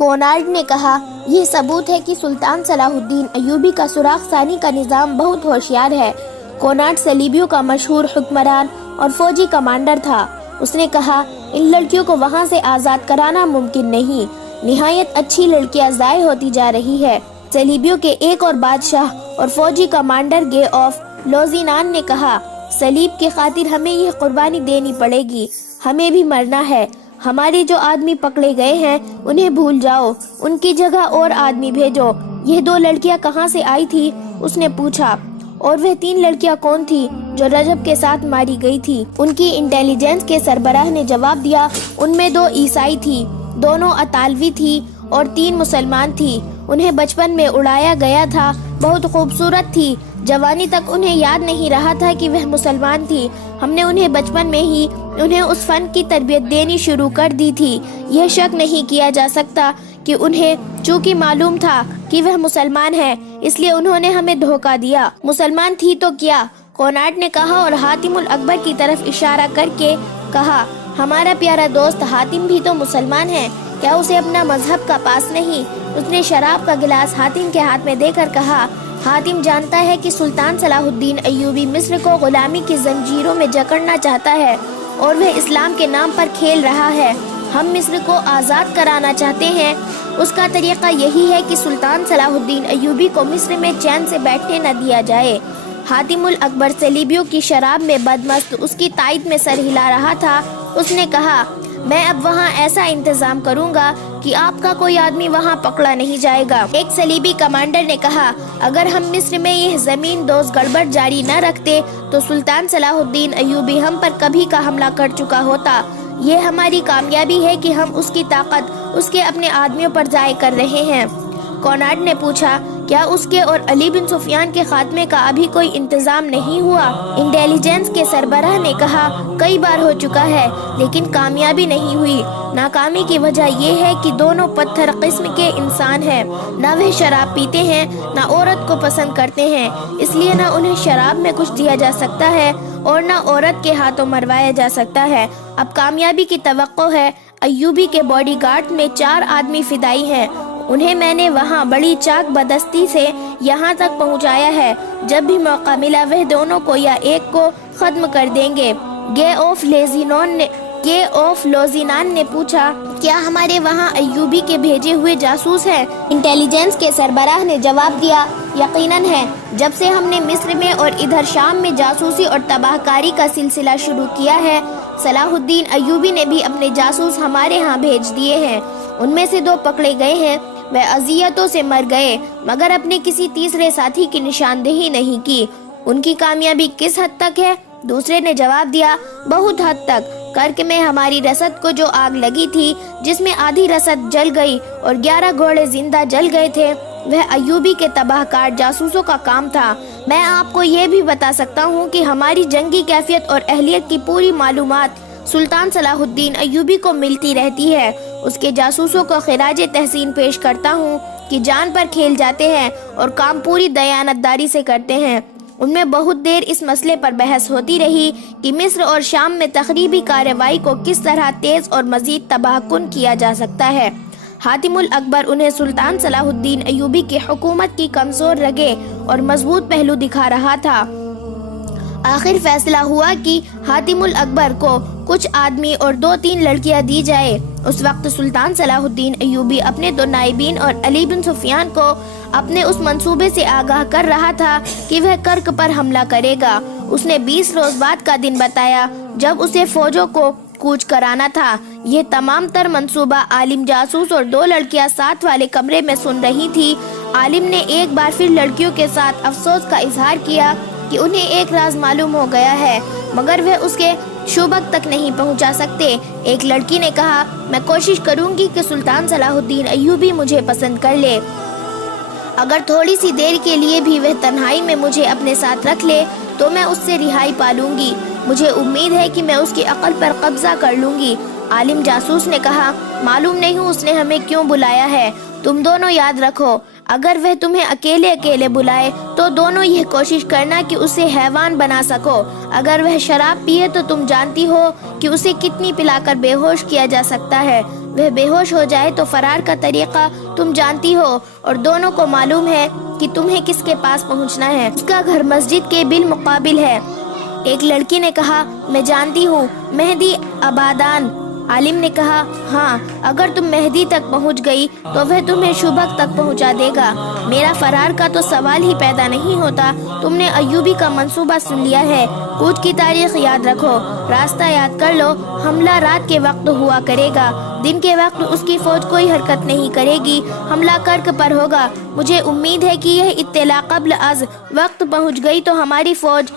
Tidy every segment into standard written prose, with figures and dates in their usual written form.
Konrad نے کہا، یہ ثبوت ہے کہ سلطان صلاح الدین ایوبی کا سراغ ثانی کا نظام بہت ہوشیار ہے۔ کونارڈ صلیبیوں کا مشہور حکمران اور فوجی کمانڈر تھا۔ اس نے کہا، ان لڑکیوں کو وہاں سے آزاد کرانا ممکن نہیں، نہایت اچھی لڑکیاں ضائع ہوتی جا رہی ہے۔ صلیبیوں کے ایک اور بادشاہ اور فوجی کمانڈر گے آف لوزینان نے کہا، صلیب کی خاطر ہمیں یہ قربانی دینی پڑے گی، ہمیں بھی مرنا ہے۔ ہمارے جو آدمی پکڑے گئے ہیں انہیں بھول جاؤ، ان کی جگہ اور آدمی بھیجو۔ یہ 2 لڑکیاں کہاں سے آئی تھی؟ اس نے پوچھا۔ اور وہ 3 لڑکیاں کون تھی جو رجب کے ساتھ ماری گئی تھی؟ ان کی انٹیلیجنس کے سربراہ نے جواب دیا، ان میں 2 عیسائی تھی، دونوں اطالوی تھی اور 3 مسلمان تھی۔ انہیں بچپن میں اڑایا گیا تھا، بہت خوبصورت تھی۔ جوانی تک انہیں یاد نہیں رہا تھا کہ وہ مسلمان تھی۔ ہم نے انہیں بچپن میں ہی انہیں اس فن کی تربیت دینی شروع کر دی تھی۔ یہ شک نہیں کیا جا سکتا کہ انہیں چونکہ معلوم تھا کہ وہ مسلمان ہیں، اس لیے انہوں نے ہمیں دھوکہ دیا۔ مسلمان تھی تو کیا؟ کونارڈ نے کہا اور حاتم الاکبر کی طرف اشارہ کر کے کہا، ہمارا پیارا دوست حاتم بھی تو مسلمان ہے، کیا اسے اپنا مذہب کا پاس نہیں؟ اس نے شراب کا گلاس حاتم کے ہاتھ میں دے کر کہا، حاتم جانتا ہے کہ سلطان صلاح الدین ایوبی مصر کو غلامی کی زنجیروں میں جکڑنا چاہتا ہے اور وہ اسلام کے نام پر کھیل رہا ہے۔ ہم مصر کو آزاد کرانا چاہتے ہیں۔ اس کا طریقہ یہی ہے کہ سلطان صلاح الدین ایوبی کو مصر میں چین سے بیٹھنے نہ دیا جائے۔ حاتم الاکبر صلیبیوں کی شراب میں بدمست اس کی تائید میں سر ہلا رہا تھا۔ اس نے کہا، میں اب وہاں ایسا انتظام کروں گا کہ آپ کا کوئی آدمی وہاں پکڑا نہیں جائے گا۔ ایک صلیبی کمانڈر نے کہا، اگر ہم مصر میں یہ زمین دوز گڑبڑ جاری نہ رکھتے تو سلطان صلاح الدین ایوبی ہم پر کبھی کا حملہ کر چکا ہوتا۔ یہ ہماری کامیابی ہے کہ ہم اس کی طاقت اس کے اپنے آدمیوں پر ضائع کر رہے ہیں۔ کونارڈ نے پوچھا، کیا اس کے اور علی بن سفیان کے خاتمے کا ابھی کوئی انتظام نہیں ہوا؟ انٹیلیجنس کے سربراہ نے کہا، کئی بار ہو چکا ہے لیکن کامیابی نہیں ہوئی۔ ناکامی کی وجہ یہ ہے کہ دونوں پتھر قسم کے انسان ہیں، نہ وہ شراب پیتے ہیں نہ عورت کو پسند کرتے ہیں، اس لیے نہ انہیں شراب میں کچھ دیا جا سکتا ہے اور نہ عورت کے ہاتھوں مروایا جا سکتا ہے۔ اب کامیابی کی توقع ہے۔ ایوبی کے باڈی گارڈ میں 4 آدمی فدائی ہیں، انہیں میں نے وہاں بڑی چاک بدستی سے یہاں تک پہنچایا ہے۔ جب بھی موقع ملا وہ دونوں کو یا ایک کو ختم کر دیں گے۔ گے آف لوزینان نے پوچھا، کیا ہمارے وہاں ایوبی کے بھیجے ہوئے جاسوس ہیں؟ انٹیلیجنس کے سربراہ نے جواب دیا، یقیناً ہے۔ جب سے ہم نے مصر میں اور ادھر شام میں جاسوسی اور تباہ کاری کا سلسلہ شروع کیا ہے، صلاح الدین ایوبی نے بھی اپنے جاسوس ہمارے ہاں بھیج دیے ہیں۔ ان میں سے 2 پکڑے گئے ہیں، وہ اذیتوں سے مر گئے مگر اپنے کسی تیسرے ساتھی کی نشاندہی نہیں کی۔ ان کی کامیابی کس حد تک ہے؟ دوسرے نے جواب دیا، بہت حد تک۔ کرک میں ہماری رسد کو جو آگ لگی تھی، جس میں آدھی رسد جل گئی اور 11 گھوڑے زندہ جل گئے تھے، وہ ایوبی کے تباہ کار جاسوسوں کا کام تھا۔ میں آپ کو یہ بھی بتا سکتا ہوں کہ ہماری جنگی کیفیت اور اہلیت کی پوری معلومات سلطان صلاح الدین ایوبی کو ملتی رہتی ہے۔ اس کے جاسوسوں کو خراج تحسین پیش کرتا ہوں کہ جان پر کھیل جاتے ہیں اور کام پوری دیانتداری سے کرتے ہیں۔ ان میں بہت دیر اس مسئلے پر بحث ہوتی رہی کہ مصر اور شام میں تخریبی کارروائی کو کس طرح تیز اور مزید تباہ کن کیا جا سکتا ہے۔ حاتم الاکبر انہیں سلطان صلاح الدین ایوبی کی حکومت کی کمزور رگیں اور مضبوط پہلو دکھا رہا تھا۔ آخر فیصلہ ہوا کہ حاتم الاکبر کو کچھ آدمی اور 2-3 لڑکیاں دی جائے۔ اس وقت سلطان صلاح الدین ایوبی اپنے 2 نائبین اور علی بن سفیان کو اپنے اس منصوبے سے آگاہ کر رہا تھا کہ وہ کرک پر حملہ کرے گا۔ اس نے 20 روز بعد کا دن بتایا جب اسے فوجوں کو کوچ کرانا تھا۔ یہ تمام تر منصوبہ عالم جاسوس اور 2 لڑکیاں ساتھ والے کمرے میں سن رہی تھی۔ عالم نے ایک بار پھر لڑکیوں کے ساتھ افسوس کا اظہار کیا کہ انہیں ایک راز معلوم ہو گیا ہے مگر وہ اس کے شوبک تک نہیں پہنچا سکتے۔ ایک لڑکی نے کہا، میں کوشش کروں گی کہ سلطان صلاح الدین ایوبی مجھے پسند کر لے، اگر تھوڑی سی دیر کے لیے بھی وہ تنہائی میں مجھے اپنے ساتھ رکھ لے تو میں اس سے رہائی پا لوں گی۔ مجھے امید ہے کہ میں اس کی عقل پر قبضہ کر لوں گی۔ عالم جاسوس نے کہا، معلوم نہیں اس نے ہمیں کیوں بلایا ہے۔ تم دونوں یاد رکھو، اگر وہ تمہیں اکیلے بلائے تو دونوں یہ کوشش کرنا کہ اسے حیوان بنا سکو۔ اگر وہ شراب پیے تو تم جانتی ہو کہ اسے کتنی پلا کر بے ہوش کیا جا سکتا ہے۔ وہ بے ہوش ہو جائے تو فرار کا طریقہ تم جانتی ہو اور دونوں کو معلوم ہے کہ تمہیں کس کے پاس پہنچنا ہے۔ اس کا گھر مسجد کے بالمقابل ہے۔ ایک لڑکی نے کہا میں جانتی ہوں، مہدی آبادان۔ عالم نے کہا ہاں، اگر تم مہدی تک پہنچ گئی تو وہ تمہیں شبک تک پہنچا دے گا۔ میرا فرار کا تو سوال ہی پیدا نہیں ہوتا۔ تم نے ایوبی کا منصوبہ سن لیا ہے۔ کوچ کی تاریخ یاد رکھو، راستہ یاد کر لو۔ حملہ رات کے وقت ہوا کرے گا، دن کے وقت اس کی فوج کوئی حرکت نہیں کرے گی۔ حملہ کرک پر ہوگا۔ مجھے امید ہے کہ یہ اطلاع قبل از وقت پہنچ گئی تو ہماری فوج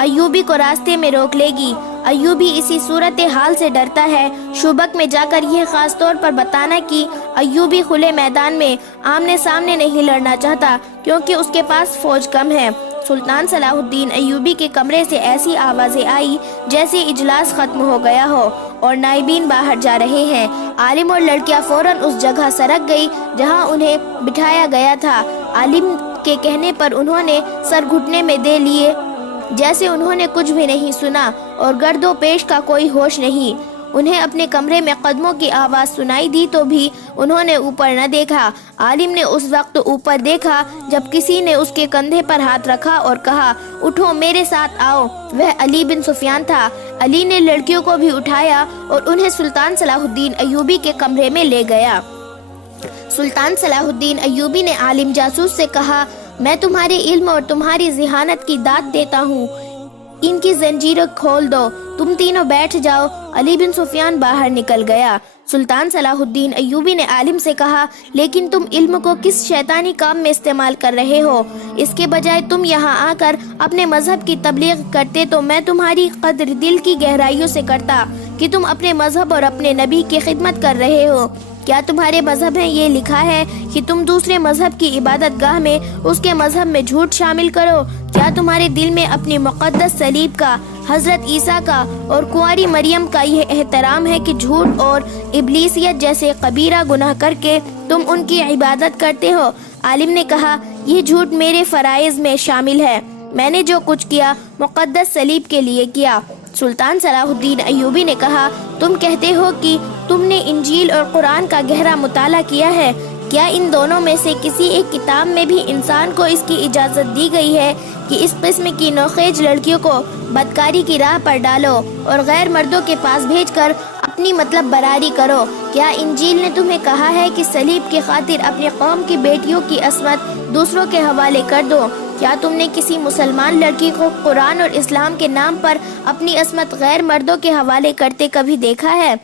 ایوبی کو راستے میں روک لے گی۔ ایوبی اسی صورتحال سے ڈرتا ہے۔ شبک میں جا کر یہ خاص طور پر بتانا کہ ایوبی کھلے میدان میں آمنے سامنے نہیں لڑنا چاہتا کیونکہ اس کے پاس فوج کم ہے۔ سلطان صلاح الدین ایوبی کے کمرے سے ایسی آوازیں آئی جیسے اجلاس ختم ہو گیا ہو اور نائبین باہر جا رہے ہیں۔ عالم اور لڑکیاں فوراً اس جگہ سرک گئی جہاں انہیں بٹھایا گیا تھا۔ عالم کے کہنے پر انہوں نے سر گھٹنے میں دے لیے جیسے انہوں نے کچھ بھی نہیں سنا اور گرد و پیش کا کوئی ہوش نہیں۔ انہیں اپنے کمرے میں قدموں کی آواز سنائی دی تو بھی انہوں نے اوپر نہ دیکھا۔ عالم نے اس وقت اوپر دیکھا جب کسی نے اس کے کندھے پر ہاتھ رکھا اور کہا اٹھو میرے ساتھ آؤ۔ وہ علی بن سفیان تھا۔ علی نے لڑکیوں کو بھی اٹھایا اور انہیں سلطان صلاح الدین ایوبی کے کمرے میں لے گیا۔ سلطان صلاح الدین ایوبی نے عالم جاسوس سے کہا میں تمہارے علم اور تمہاری ذہانت کی داد دیتا ہوں، ان کی زنجیریں کھول دو، تم تینوں بیٹھ جاؤ۔ علی بن سفیان باہر نکل گیا۔ سلطان صلاح الدین ایوبی نے عالم سے کہا لیکن تم علم کو کس شیطانی کام میں استعمال کر رہے ہو؟ اس کے بجائے تم یہاں آ کر اپنے مذہب کی تبلیغ کرتے تو میں تمہاری قدر دل کی گہرائیوں سے کرتا کہ تم اپنے مذہب اور اپنے نبی کی خدمت کر رہے ہو۔ کیا تمہارے مذہب میں یہ لکھا ہے کہ تم دوسرے مذہب کی عبادت گاہ میں اس کے مذہب میں جھوٹ شامل کرو؟ کیا تمہارے دل میں اپنی مقدس صلیب کا، حضرت عیسیٰ کا اور کنواری مریم کا یہ احترام ہے کہ جھوٹ اور ابلیسیت جیسے کبیرہ گناہ کر کے تم ان کی عبادت کرتے ہو؟ عالم نے کہا یہ جھوٹ میرے فرائض میں شامل ہے، میں نے جو کچھ کیا مقدس صلیب کے لیے کیا۔ سلطان صلاح الدین ایوبی نے کہا تم کہتے ہو کہ تم نے انجیل اور قرآن کا گہرا مطالعہ کیا ہے، کیا ان دونوں میں سے کسی ایک کتاب میں بھی انسان کو اس کی اجازت دی گئی ہے کہ اس قسم کی نوخیز لڑکیوں کو بدکاری کی راہ پر ڈالو اور غیر مردوں کے پاس بھیج کر اپنی مطلب براری کرو؟ کیا انجیل نے تمہیں کہا ہے کہ صلیب کی خاطر اپنی قوم کی بیٹیوں کی عصمت دوسروں کے حوالے کر دو؟ کیا تم نے کسی مسلمان لڑکی کو قرآن اور اسلام کے نام پر اپنی عصمت غیر مردوں کے حوالے کرتے کبھی دیکھا ہے؟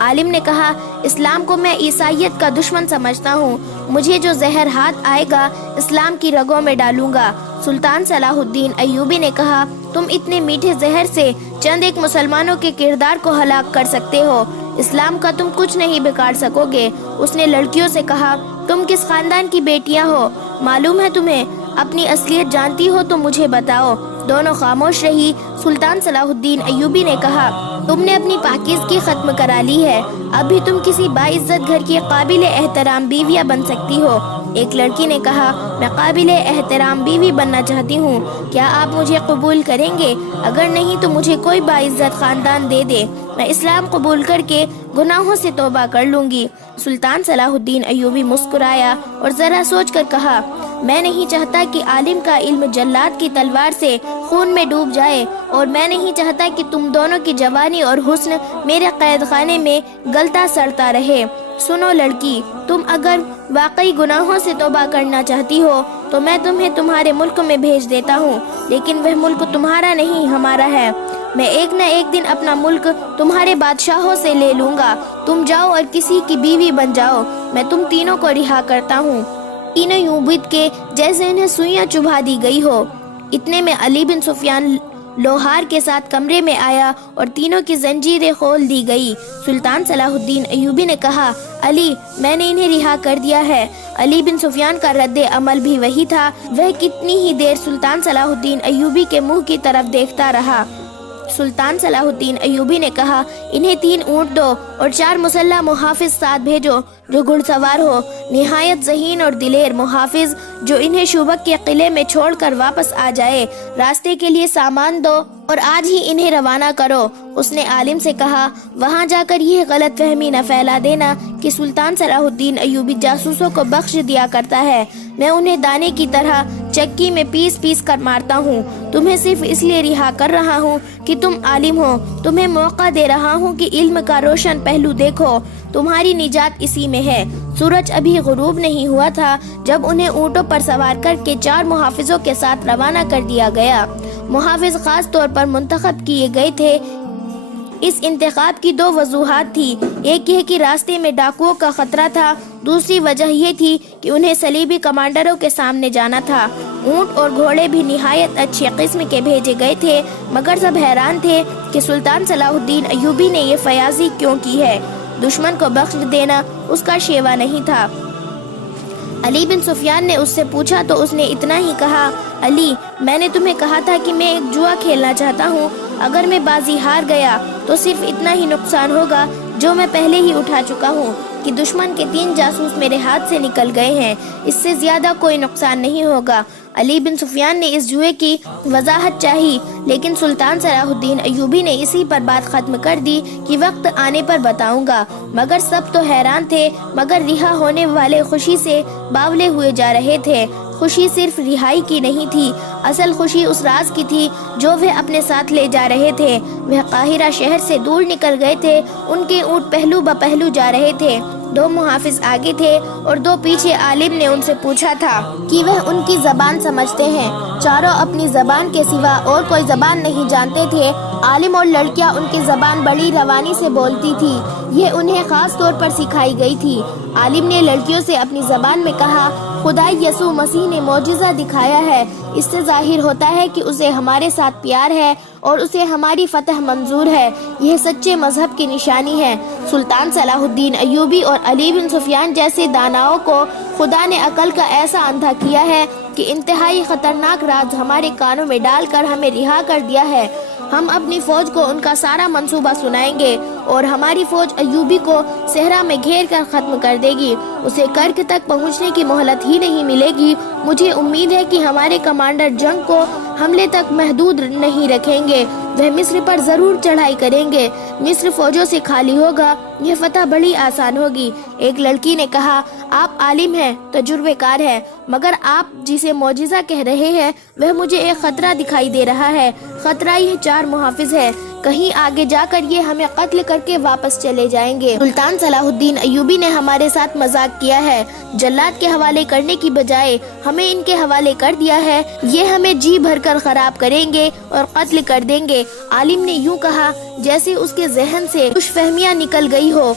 عالم نے کہا اسلام کو میں عیسائیت کا دشمن سمجھتا ہوں، مجھے جو زہر ہاتھ آئے گا اسلام کی رگوں میں ڈالوں گا۔ سلطان صلاح الدین ایوبی نے کہا تم اتنے میٹھے زہر سے چند ایک مسلمانوں کے کردار کو ہلاک کر سکتے ہو، اسلام کا تم کچھ نہیں بگاڑ سکو گے۔ اس نے لڑکیوں سے کہا تم کس خاندان کی بیٹیاں ہو؟ معلوم ہے تمہیں؟ اپنی اصلیت جانتی ہو تو مجھے بتاؤ۔ دونوں خاموش رہی۔ سلطان صلاح الدین ایوبی نے کہا تم نے اپنی پاکیزگی ختم کرا لی ہے، اب بھی تم کسی باعزت گھر کی قابل احترام بیویاں بن سکتی ہو۔ ایک لڑکی نے کہا میں قابل احترام بیوی بننا چاہتی ہوں، کیا آپ مجھے قبول کریں گے؟ اگر نہیں تو مجھے کوئی باعزت خاندان دے دے، میں اسلام قبول کر کے گناہوں سے توبہ کر لوں گی۔ سلطان صلاح الدین ایوبی مسکرایا اور ذرا سوچ کر کہا میں نہیں چاہتا کہ عالم کا علم جلاد کی تلوار سے خون میں ڈوب جائے، اور میں نہیں چاہتا کہ تم دونوں کی جوانی اور حسن میرے قید خانے میں گلتا سڑتا رہے۔ سنو لڑکی، تم اگر واقعی گناہوں سے توبہ کرنا چاہتی ہو تو میں تمہیں تمہارے ملک میں بھیج دیتا ہوں، لیکن وہ ملک تمہارا نہیں ہمارا ہے۔ میں ایک نہ ایک دن اپنا ملک تمہارے بادشاہوں سے لے لوں گا، تم جاؤ اور کسی کی بیوی بن جاؤ، میں تم تینوں کو رہا کرتا ہوں۔ تینوں یوں بت کے جیسے انہیں سوئیاں چبھا دی گئی ہو۔ اتنے میں علی بن سفیان لوہار کے ساتھ کمرے میں آیا اور تینوں کی زنجیریں کھول دی گئی۔ سلطان صلاح الدین ایوبی نے کہا علی میں نے انہیں رہا کر دیا ہے۔ علی بن سفیان کا رد عمل بھی وہی تھا۔ وہ کتنی ہی دیر سلطان صلاح الدین ایوبی کے منہ کی طرف دیکھتا رہا۔ سلطان صلاح الدین ایوبی نے کہا انہیں 3 اونٹ دو اور 4 مسلح محافظ ساتھ بھیجو جو گھڑ سوار ہو، نہایت ذہین اور دلیر محافظ جو انہیں شوبک کے قلعے میں چھوڑ کر واپس آ جائے۔ راستے کے لیے سامان دو اور آج ہی انہیں روانہ کرو۔ اس نے عالم سے کہا، وہاں جا کر یہ غلط فہمی نہ پھیلا دینا کہ سلطان صلاح الدین ایوبی جاسوسوں کو بخش دیا کرتا ہے۔ میں انہیں دانے کی طرح چکی میں پیس پیس کر مارتا ہوں۔ تمہیں صرف اس لیے رہا کر رہا ہوں کہ تم عالم ہو۔ تمہیں موقع دے رہا ہوں کہ علم کا روشن پہلو دیکھو۔ تمہاری نجات اسی میں ہے۔ سورج ابھی غروب نہیں ہوا تھا جب انہیں اونٹوں پر سوار کر کے 4 محافظوں کے ساتھ روانہ کر دیا گیا۔ محافظ خاص طور پر منتخب کیے گئے تھے۔ اس انتخاب کی 2 وجوہات تھی۔ ایک یہ کہ راستے میں ڈاکوؤں کا خطرہ تھا، دوسری وجہ یہ تھی کہ انہیں صلیبی کمانڈروں کے سامنے جانا تھا۔ اونٹ اور گھوڑے بھی نہایت اچھے قسم کے بھیجے گئے تھے، مگر سب حیران تھے کہ سلطان صلاح الدین ایوبی نے یہ فیاضی کیوں کی ہے۔ دشمن کو بخش دینا اس کا شیوا نہیں تھا۔ علی بن سفیان نے اس سے پوچھا تو اس نے اتنا ہی کہا، علی، میں نے تمہیں کہا تھا کہ میں ایک جوا کھیلنا چاہتا ہوں۔ اگر میں بازی ہار گیا تو صرف اتنا ہی نقصان ہوگا جو میں پہلے ہی اٹھا چکا ہوں کہ دشمن کے 3 جاسوس میرے ہاتھ سے نکل گئے ہیں۔ اس سے زیادہ کوئی نقصان نہیں ہوگا۔ علی بن سفیان نے اس جوئے کی وضاحت چاہی، لیکن سلطان صلاح الدین ایوبی نے اسی پر بات ختم کر دی کہ وقت آنے پر بتاؤں گا۔ مگر سب تو حیران تھے، مگر رہا ہونے والے خوشی سے باولے ہوئے جا رہے تھے۔ خوشی صرف رہائی کی نہیں تھی، اصل خوشی اس راز کی تھی جو وہ اپنے ساتھ لے جا رہے تھے۔ وہ قاہرہ شہر سے دور نکل گئے تھے، ان کے اونٹ پہلو بپہلو جا رہے تھے۔ 2 محافظ آگے تھے اور 2 پیچھے۔ عالم نے ان سے پوچھا تھا کہ وہ ان کی زبان سمجھتے ہیں۔ چاروں اپنی زبان کے سوا اور کوئی زبان نہیں جانتے تھے۔ عالم اور لڑکیاں ان کی زبان بڑی روانی سے بولتی تھی، یہ انہیں خاص طور پر سکھائی گئی تھی۔ عالم نے لڑکیوں سے اپنی زبان میں کہا، خدا یسوع مسیح نے معجزہ دکھایا ہے، اس سے ظاہر ہوتا ہے کہ اسے ہمارے ساتھ پیار ہے اور اسے ہماری فتح منظور ہے۔ یہ سچے مذہب کی نشانی ہے۔ سلطان صلاح الدین ایوبی اور علی بن سفیان جیسے داناؤں کو خدا نے عقل کا ایسا اندھا کیا ہے کہ انتہائی خطرناک راز ہمارے کانوں میں ڈال کر ہمیں رہا کر دیا ہے۔ ہم اپنی فوج کو ان کا سارا منصوبہ سنائیں گے اور ہماری فوج ایوبی کو صحرا میں گھیر کر ختم کر دے گی۔ اسے کرک تک پہنچنے کی مہلت ہی نہیں ملے گی۔ مجھے امید ہے کہ ہمارے کمانڈر جنگ کو حملے تک محدود نہیں رکھیں گے۔ وہ مصر پر ضرور چڑھائی کریں گے۔ مصر فوجوں سے خالی ہوگا، یہ فتح بڑی آسان ہوگی۔ ایک لڑکی نے کہا، آپ عالم ہیں، تجربے کار ہیں، مگر آپ جسے معجزہ کہہ رہے ہیں وہ مجھے ایک خطرہ دکھائی دے رہا ہے۔ خطرہ یہ 4 محافظ ہے، کہیں آگے جا کر یہ ہمیں قتل کر کے واپس چلے جائیں گے۔ سلطان صلاح الدین ایوبی نے ہمارے ساتھ مذاق کیا ہے، جلاد کے حوالے کرنے کی بجائے ہمیں ان کے حوالے کر دیا ہے۔ یہ ہمیں جی بھر کر خراب کریں گے اور قتل کر دیں گے۔ عالم نے یوں کہا جیسے اس کے ذہن سے خوش فہمیاں نکل گئی ہو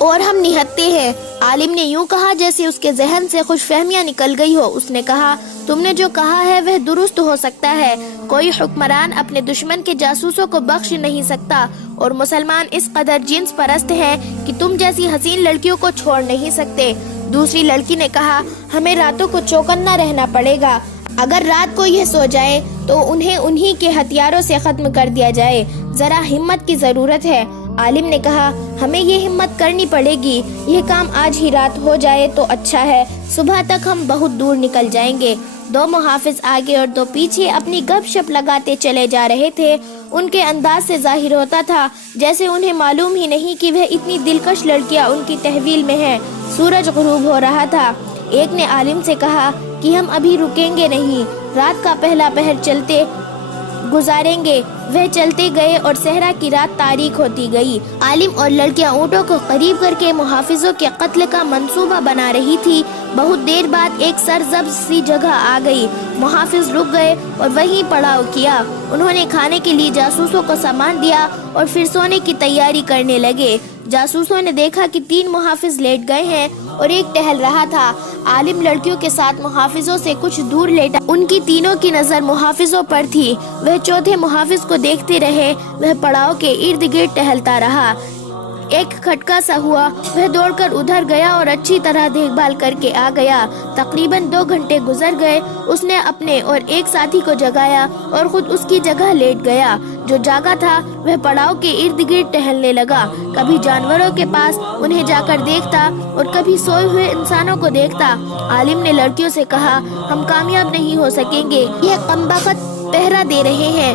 اور ہم نہتے ہیں۔ عالم نے یوں کہا جیسے اس کے ذہن سے خوش فہمیاں نکل گئی ہو۔ اس نے کہا، تم نے جو کہا ہے وہ درست ہو سکتا ہے۔ کوئی حکمران اپنے دشمن کے جاسوسوں کو بخش نہیں سکتا، اور مسلمان اس قدر جنس پرست ہیں کہ تم جیسی حسین لڑکیوں کو چھوڑ نہیں سکتے۔ دوسری لڑکی نے کہا، ہمیں راتوں کو چوکنا رہنا پڑے گا۔ اگر رات کو یہ سو جائے تو انہیں انہی کے ہتھیاروں سے ختم کر دیا جائے۔ ذرا ہمت کی ضرورت ہے۔ عالم نے کہا، ہمیں یہ ہمت کرنی پڑے گی۔ یہ کام آج ہی رات ہو جائے تو اچھا ہے، صبح تک ہم بہت دور نکل جائیں گے۔ 2 محافظ آگے اور 2 پیچھے اپنی گپ شپ لگاتے چلے جا رہے تھے۔ ان کے انداز سے ظاہر ہوتا تھا جیسے انہیں معلوم ہی نہیں کہ وہ اتنی دلکش لڑکیاں ان کی تحویل میں ہیں۔ سورج غروب ہو رہا تھا۔ ایک نے عالم سے کہا کہ ہم ابھی رکیں گے نہیں، رات کا پہلا پہر چلتے گزاریں گے۔ وہ چلتے گئے اور صحرا کی رات تاریک ہوتی گئی۔ عالم اور لڑکیاں اونٹوں کو قریب کر کے محافظوں کے قتل کا منصوبہ بنا رہی تھی۔ بہت دیر بعد ایک سرسبز سی جگہ آ گئی۔ محافظ رک گئے اور وہیں پڑاؤ کیا۔ انہوں نے کھانے کے لیے جاسوسوں کو سامان دیا اور پھر سونے کی تیاری کرنے لگے۔ جاسوسوں نے دیکھا کہ 3 محافظ لیٹ گئے ہیں اور ایک ٹہل رہا تھا۔ عالم لڑکیوں کے ساتھ محافظوں سے کچھ دور لیٹا۔ ان کی تینوں کی نظر محافظوں پر تھی۔ وہ چوتھے محافظ کو دیکھتے رہے۔ وہ پڑاؤ کے ارد گرد ٹہلتا رہا۔ ایک کھٹکا سا ہوا، وہ دوڑ کر ادھر گیا اور اچھی طرح دیکھ بھال کر کے آ گیا۔ تقریباً 2 گھنٹے گزر گئے۔ اس نے اپنے اور ایک ساتھی کو جگایا اور خود اس کی جگہ لیٹ گیا۔ جو جاگا تھا وہ پڑاؤ کے ارد گرد ٹہلنے لگا، کبھی جانوروں کے پاس انہیں جا کر دیکھتا اور کبھی سوئے ہوئے انسانوں کو دیکھتا۔ عالم نے لڑکیوں سے کہا، ہم کامیاب نہیں ہو سکیں گے، یہ کمبخت پہرا دے رہے ہیں۔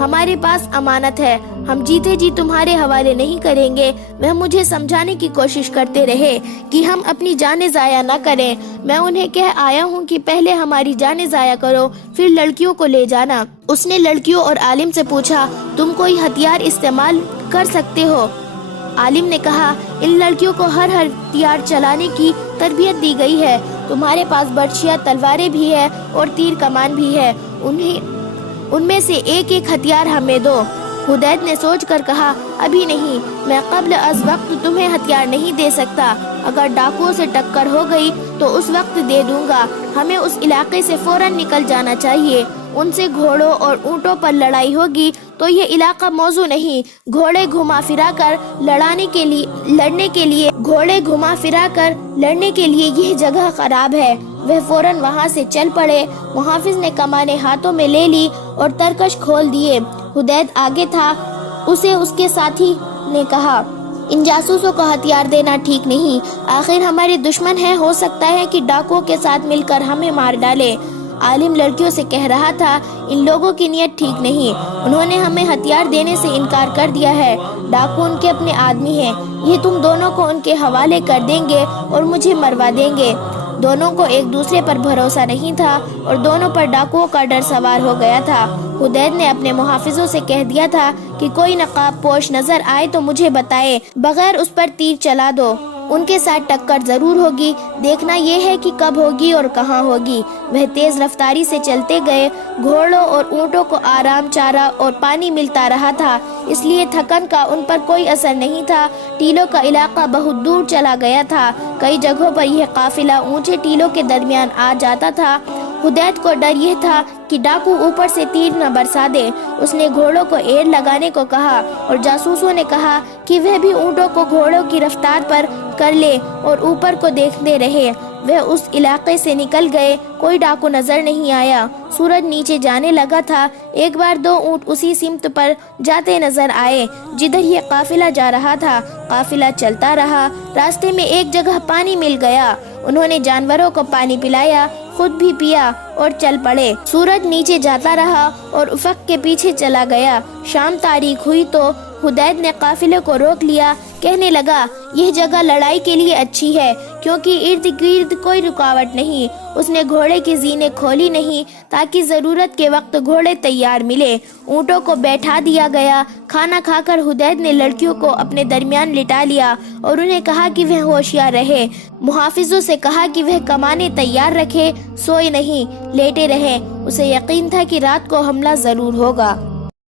ہمارے پاس امانت ہے، ہم جیتے جی تمہارے حوالے نہیں کریں گے۔ وہ مجھے سمجھانے کی کوشش کرتے رہے کہ ہم اپنی جانیں ضائع نہ کریں۔ میں انہیں کہہ آیا ہوں کہ پہلے ہماری جانیں ضائع کرو، پھر لڑکیوں کو لے جانا۔ اس نے لڑکیوں اور عالم سے پوچھا، تم کوئی ہتھیار استعمال کر سکتے ہو؟ عالم نے کہا، ان لڑکیوں کو ہر ہتھیار چلانے کی تربیت دی گئی ہے۔ تمہارے پاس برچھیاں، تلواریں بھی ہے اور تیر کمان بھی ہے، ان میں سے ایک ایک ہتھیار ہمیں دو۔ حدید نے سوچ کر کہا، ابھی نہیں، میں قبل از وقت تمہیں ہتھیار نہیں دے سکتا۔ اگر ڈاکوؤں سے ٹکر ہو گئی تو اس وقت دے دوں گا۔ ہمیں اس علاقے سے فوراً نکل جانا چاہیے۔ ان سے گھوڑوں اور اونٹوں پر لڑائی ہوگی تو یہ علاقہ موزوں نہیں۔ گھوڑے گھما پھرا کر لڑنے کے لیے یہ جگہ خراب ہے۔ وہ فوراً وہاں سے چل پڑے۔ محافظ نے کمانیں ہاتھوں میں لے لی اور ترکش کھول دیے۔ حدید آگے تھا۔ اسے اس کے ساتھی نے کہا، ان جاسوسوں کو ہتھیار دینا ٹھیک نہیں، آخر ہمارے دشمن ہیں، ہو سکتا ہے کہ ڈاکوؤں کے ساتھ مل کر ہمیں مار ڈالے۔ عالم لڑکیوں سے کہہ رہا تھا، ان لوگوں کی نیت ٹھیک نہیں، انہوں نے ہمیں ہتھیار دینے سے انکار کر دیا ہے۔ ڈاکو ان کے اپنے آدمی ہیں، یہ تم دونوں کو ان کے حوالے کر دیں گے اور مجھے مروا دیں گے۔ دونوں کو ایک دوسرے پر بھروسہ نہیں تھا اور دونوں پر ڈاکوؤں کا ڈر سوار ہو گیا تھا۔ حدید نے اپنے محافظوں سے کہہ دیا تھا کہ کوئی نقاب پوش نظر آئے تو مجھے بتائے، بغیر اس پر تیر چلا دو۔ ان کے ساتھ ٹکر ضرور ہوگی، دیکھنا یہ ہے کہ کب ہوگی اور کہاں ہوگی۔ وہ تیز رفتاری سے چلتے گئے۔ گھوڑوں اور اونٹوں کو آرام، چارہ اور پانی ملتا رہا تھا، اس لیے تھکن کا ان پر کوئی اثر نہیں تھا۔ ٹیلوں کا علاقہ بہت دور چلا گیا تھا، کئی جگہوں پر یہ قافلہ اونچے ٹیلوں کے درمیان آ جاتا تھا۔ حدید کو ڈر یہ تھا کہ ڈاکو اوپر سے تیر نہ برسا دے۔ اس نے گھوڑوں کو ایڑ لگانے کو کہا اور جاسوسوں نے کہا کہ وہ بھی اونٹوں کو گھوڑوں کی رفتار پر کر لے اور اوپر کو دیکھتے رہے۔ وہ اس علاقے سے نکل گئے، کوئی ڈاکو نظر نہیں آیا۔ سورج نیچے جانے لگا تھا۔ ایک بار دو اونٹ اسی سمت پر جاتے نظر آئے جدھر یہ قافلہ جا رہا تھا۔ قافلہ چلتا رہا، راستے میں ایک جگہ پانی مل گیا۔ انہوں نے جانوروں کو پانی پلایا، خود بھی پیا اور چل پڑے۔ سورج نیچے جاتا رہا اور افق کے پیچھے چلا گیا۔ شام تاریک ہوئی تو حدید نے قافلے کو روک لیا، کہنے لگا، یہ جگہ لڑائی کے لیے اچھی ہے کیونکہ ارد گرد کوئی رکاوٹ نہیں۔ اس نے گھوڑے کی زینیں کھولی نہیں تاکہ ضرورت کے وقت گھوڑے تیار ملے۔ اونٹوں کو بیٹھا دیا گیا۔ کھانا کھا کر حدید نے لڑکیوں کو اپنے درمیان لٹا لیا اور انہیں کہا کہ وہ ہوشیار رہے۔ محافظوں سے کہا کہ وہ کمانیں تیار رکھے، سوئے نہیں، لیٹے رہے۔ اسے یقین تھا کہ رات کو حملہ ضرور ہوگا۔